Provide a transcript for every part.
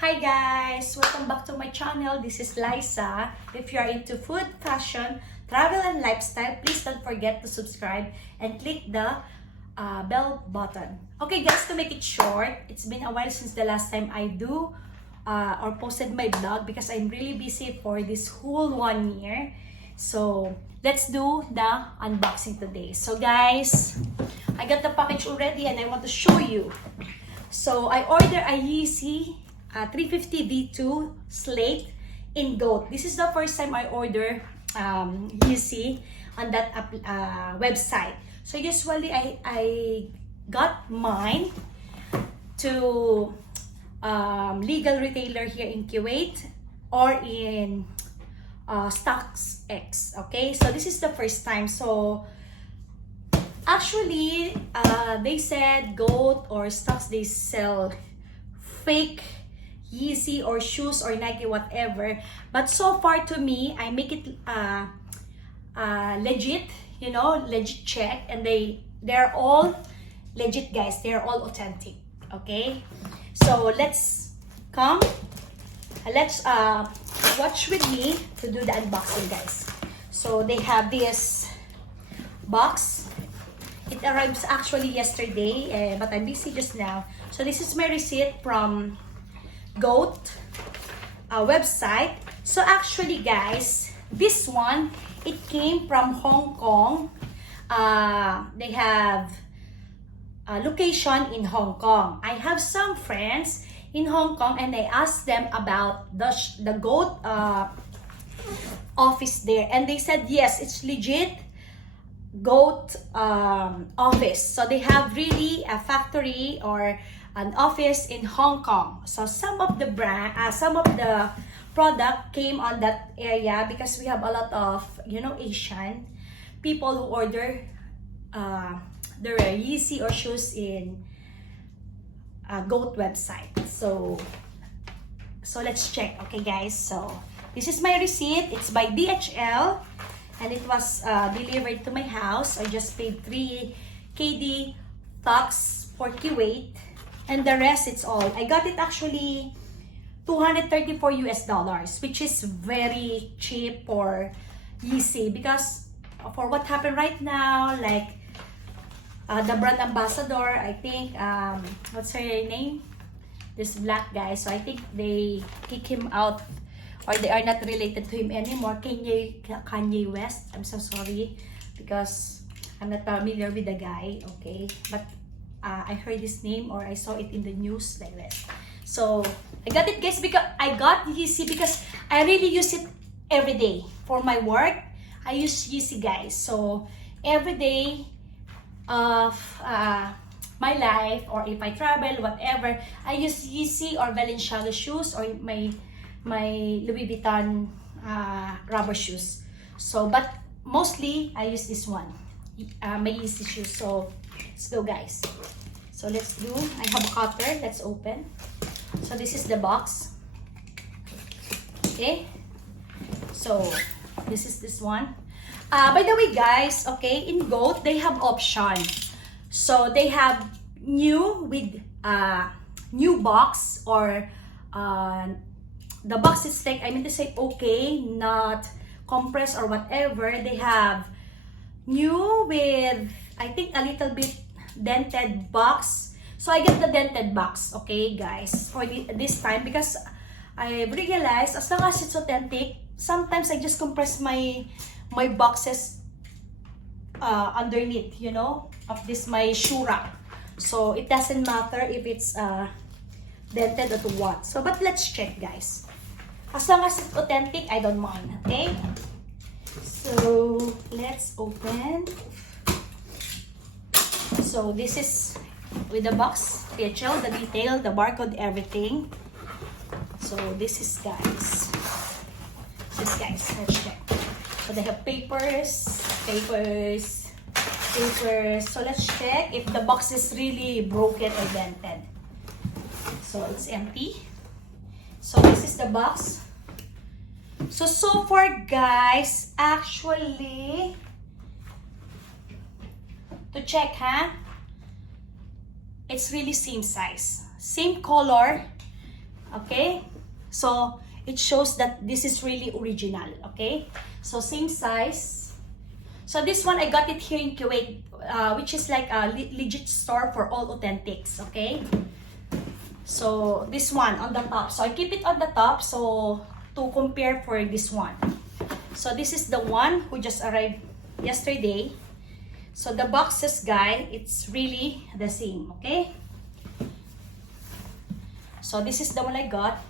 Hi guys! Welcome back to my channel. This is Liza. If you are into food, fashion, travel, and lifestyle, please don't forget to subscribe and click the bell button. Okay guys, to make it short, it's been a while since the last time I do or posted my vlog because I'm really busy for this whole 1 year. So, let's do the unboxing today. So guys, I got the package already and I want to show you. So, I ordered a Yeezy 350 V2 Slate in gold. This is the first time I order Yeezy on that website. So usually I got mine to legal retailer here in Kuwait or in StockX. Okay, so this is the first time. So actually they said gold or stocks, they sell fake Yeezy or shoes or Nike, whatever. But so far to me, I make it legit, you know, legit check, and they're all legit, guys. They're all authentic. Okay, so let's watch with me to do the unboxing, guys. So they have this box. It arrives actually yesterday, but I'm busy just now. So this is my receipt from Goat website. So actually guys, this one, it came from Hong Kong. They have a location in Hong Kong. I have some friends in Hong Kong and I asked them about the Goat office there, and they said yes, it's legit Goat office. So they have really a factory or an office in Hong Kong. So some of the product came on that area because we have a lot of, you know, Asian people who order their Yeezy or shoes in Goat website. So let's check. Okay guys, so this is my receipt. It's by DHL and it was delivered to my house. I just paid 3 KD tax for Kuwait. And the rest, it's all. I got it actually $234 US, which is very cheap for Yeezy because for what happened right now, like the brand ambassador, I think, what's her name? This black guy. So I think they kick him out or they are not related to him anymore. Kanye West. I'm so sorry because I'm not familiar with the guy. Okay, but I heard his name or I saw it in the news like that. So I got it guys because I got Yeezy because I really use it every day for my work. I use Yeezy guys. So every day of my life or if I travel, whatever, I use Yeezy or Balenciaga shoes or my Louis Vuitton rubber shoes. So but mostly I use this one, my Yeezy shoes. So let's go guys. So let's do, I have a cutter, let's open. So this is the box. Okay, so this is this one. By the way guys, okay, in Goat they have option. So they have new with new box or the box is like, I mean to say okay, not compressed or whatever. They have new with, I think, a little bit dented box. So I get the dented box, okay guys, for this time because I realized as long as it's authentic, sometimes I just compress my boxes underneath, you know, of this my shoe rack. So it doesn't matter if it's dented or what. So but let's check guys. As long as it's authentic, I don't mind, okay? So let's open. So this is with the box, DHL, the detail, the barcode, everything. So this is guys. Let's check. So they have papers. So let's check if the box is really broken or dented. So it's empty. So this is the box. So far guys, actually, to check, it's really same size, same color, Okay, so it shows that this is really original. Okay, so same size. So this one I got it here in Kuwait, which is like a legit store for all authentics. Okay, so this one on the top, so I keep it on the top so to compare for this one. So this is the one who just arrived yesterday. So the boxes, guy, it's really the same. Okay, so this is the one I got.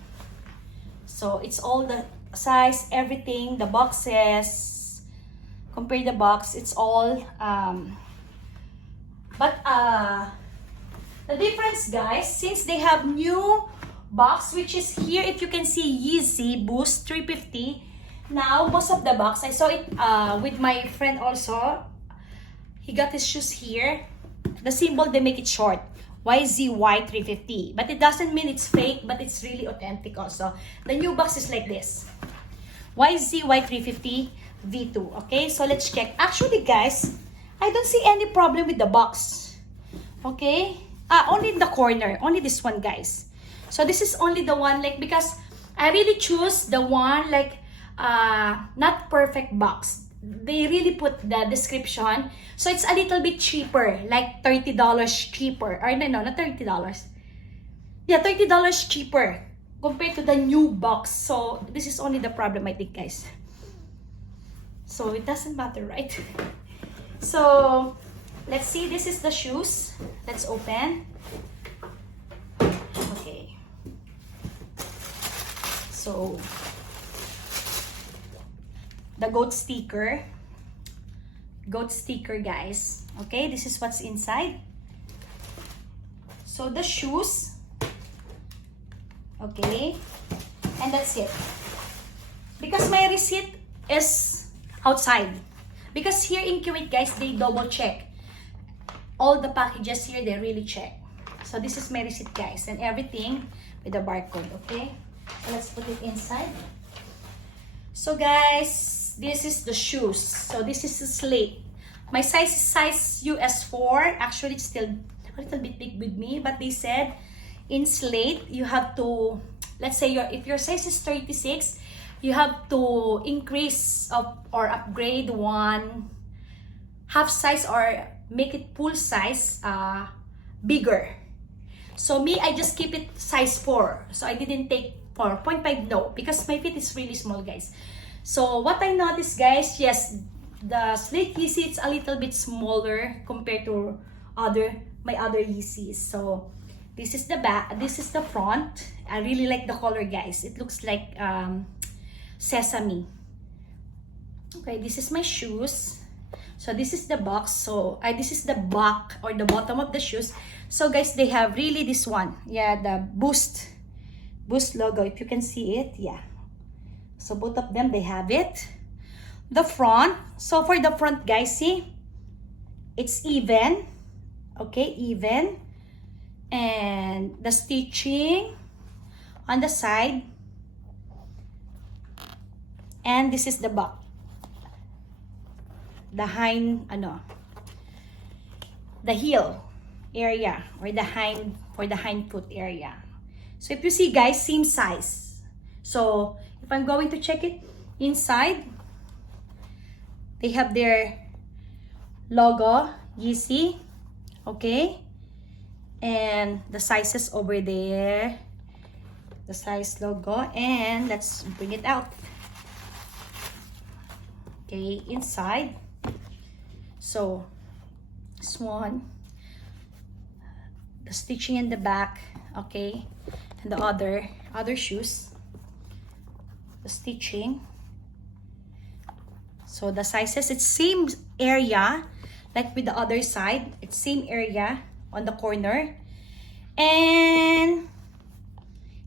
So it's all the size, everything, the boxes. Compare the box, it's all the difference, guys, since they have new box, which is here, if you can see, Yeezy Boost 350. Now most of the box, I saw it with my friend also. He got his shoes here. The symbol, they make it short, YZY 350, but it doesn't mean it's fake, but it's really authentic also. The new box is like this, YZY 350 V2. Okay, so let's check. Actually, guys, I don't see any problem with the box. Okay, only in the corner, only this one, guys. So this is only the one, like, because I really choose the one like not perfect box. They really put the description, so it's a little bit cheaper, like $30 cheaper, or no, not $30. Yeah, $30 cheaper compared to the new box. So this is only the problem, I think, guys. So it doesn't matter, right? So let's see, this is the shoes. Let's open. Okay, so the goat sticker, guys. Okay, this is what's inside. So the shoes, okay, and that's it. Because my receipt is outside, because here in Kuwait, guys, they double check all the packages here. They really check. So this is my receipt, guys, and everything with the barcode. Okay, so let's put it inside. So guys, this is the shoes. So this is the Slate. My size is size US 4. Actually, it's still a little bit big with me, but they said in Slate you have to, let's say if your size is 36, you have to increase or upgrade one half size or make it full size bigger. So me, I just keep it size 4. So I didn't take 4.5, no, because my feet is really small, guys. So what I noticed, guys, yes, the Slate Yeezy, it's a little bit smaller compared to my other Yeezys. So this is the back, this is the front. I really like the color, guys. It looks like sesame. Okay, this is my shoes. So this is the box. So this is the back or the bottom of the shoes. So guys, they have really this one, yeah, the Boost logo, if you can see it. Yeah, so both of them, they have it. The front, so for the front, guys, see, it's even. Okay, even. And the stitching on the side. And this is the back, the hind, the heel area, or the hind, for the hind foot area. So if you see, guys, same size. So if I'm going to check it inside, they have their logo, Yeezy. Okay, and the sizes over there, the size logo. And let's bring it out. Okay, inside, so this one, the stitching in the back. Okay, and the other shoes, the stitching. So the sizes, it's same area like with the other side. It's same area on the corner. And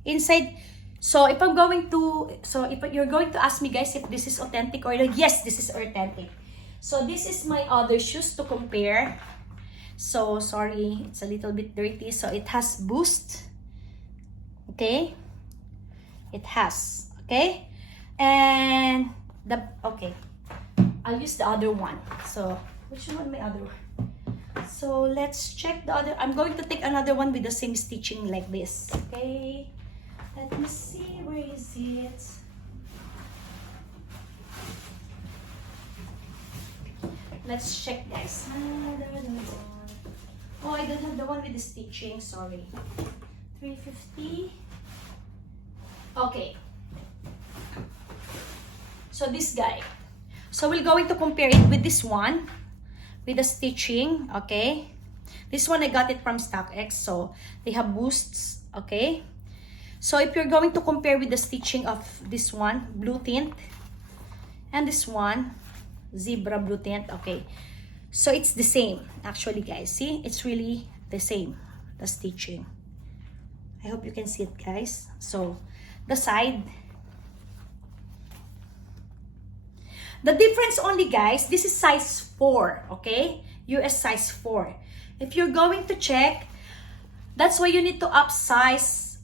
inside, so if I'm going to, so if you're going to ask me, guys, if this is authentic or not, yes, this is authentic. So this is my other shoes to compare. So sorry, it's a little bit dirty. So it has Boost. Okay, it has. Okay, and okay, I'll use the other one. So which one, my other one? So let's check the other. I'm going to take another one with the same stitching like this. Okay, Let me see, where is it? Let's check, guys. Oh, I don't have the one with the stitching, sorry. 350. Okay. So this guy. So we're going to compare it with this one, with the stitching, okay? This one I got it from StockX, so they have boosts, okay? So if you're going to compare with the stitching of this one, blue tint, and this one, zebra blue tint, okay? So it's the same, actually, guys. See, it's really the same, the stitching. I hope you can see it, guys. So the side, the difference only, guys, this is size 4, okay? US size 4. If you're going to check, that's why you need to upsize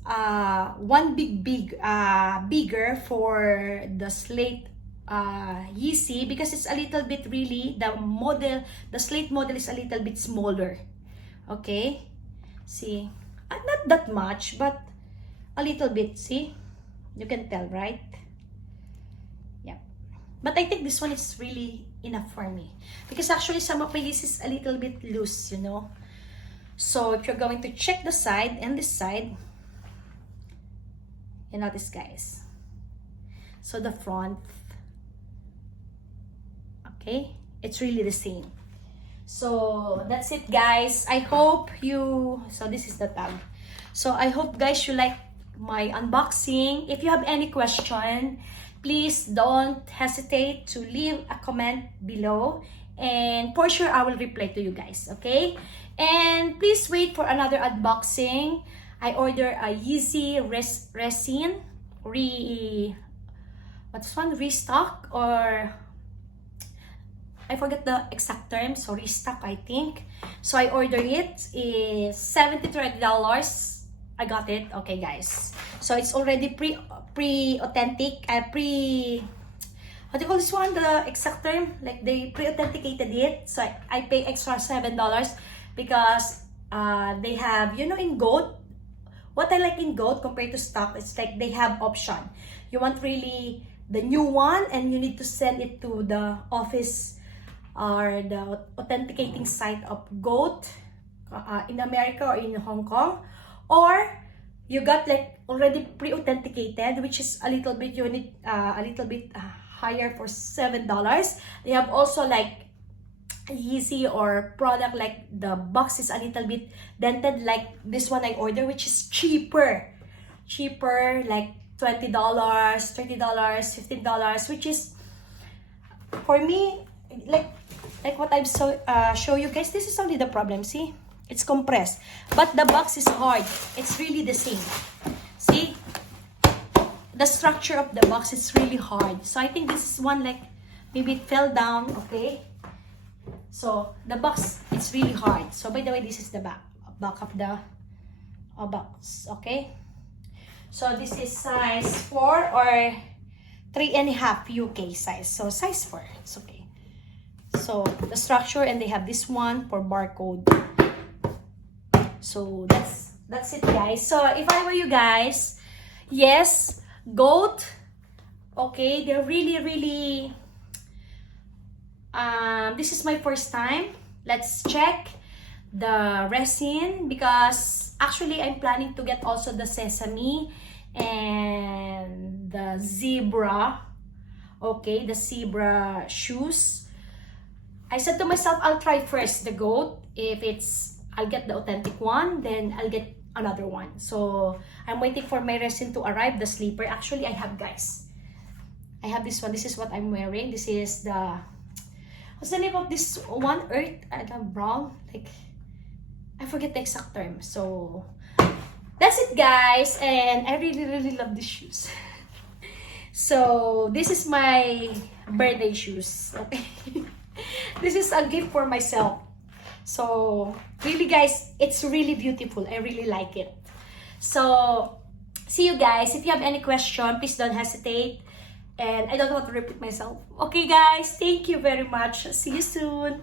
one bigger for the Slate Yeezy, because it's a little bit really, the Slate model is a little bit smaller, okay? See, not that much, but a little bit, see? You can tell, right? Yeah. But I think this one is really enough for me, because actually some of my Yeezy is a little bit loose, you know? So if you're going to check the side and this side, you notice, guys. So the front, okay, it's really the same. So that's it, guys. I hope you, so this is the tag. So I hope, guys, you like my unboxing. If you have any question, please don't hesitate to leave a comment below, and for sure I will reply to you guys, okay? And please wait for another unboxing. I order a Yeezy resin restock, or I forget the exact term, so restock, I think. So I ordered it, is $70 I got it, okay, guys. So it's already pre-authentic, what do you call this one, the exact term? Like they pre-authenticated it, so I pay extra $7 because they have, you know, in gold, what I like in gold compared to stock, it's like they have option. You want really the new one, and you need to send it to the office or the authenticating site of gold in America or in Hong Kong, or you got like already pre-authenticated, which is a little bit, you need a little bit higher for $7. They have also like Yeezy or product like the box is a little bit dented, like this one I ordered, which is cheaper, like $20, $30, $15, which is for me like what I've show you guys. This is only the problem, see, it's compressed, but the box is hard. It's really the same. See, the structure of the box is really hard. So I think this is one like maybe it fell down, okay? So the box, it's really hard. So by the way, this is the back of the box, okay? So this is size 4 or 3.5 UK size. So size 4, it's okay. So the structure, and they have this one for barcode. So that's it, guys. So if I were you guys, yes, gold, okay, they're really this is my first time. Let's check the resin, because actually I'm planning to get also the sesame and the zebra, okay, the zebra shoes. I said to myself, I'll try first the goat. If I'll get the authentic one, then I'll get another one. So I'm waiting for my resin to arrive, the sleeper. Actually, I have, guys, I have this one. This is what I'm wearing. This is the, what's the name of this one? Earth, brown, like, I forget the exact term. So that's it, guys, and I really love these shoes. So this is my birthday shoes, okay? This is a gift for myself. So really, guys, it's really beautiful. I really like it. So see you guys. If you have any question, please don't hesitate. And I don't want to repeat myself. Okay, guys, thank you very much. See you soon.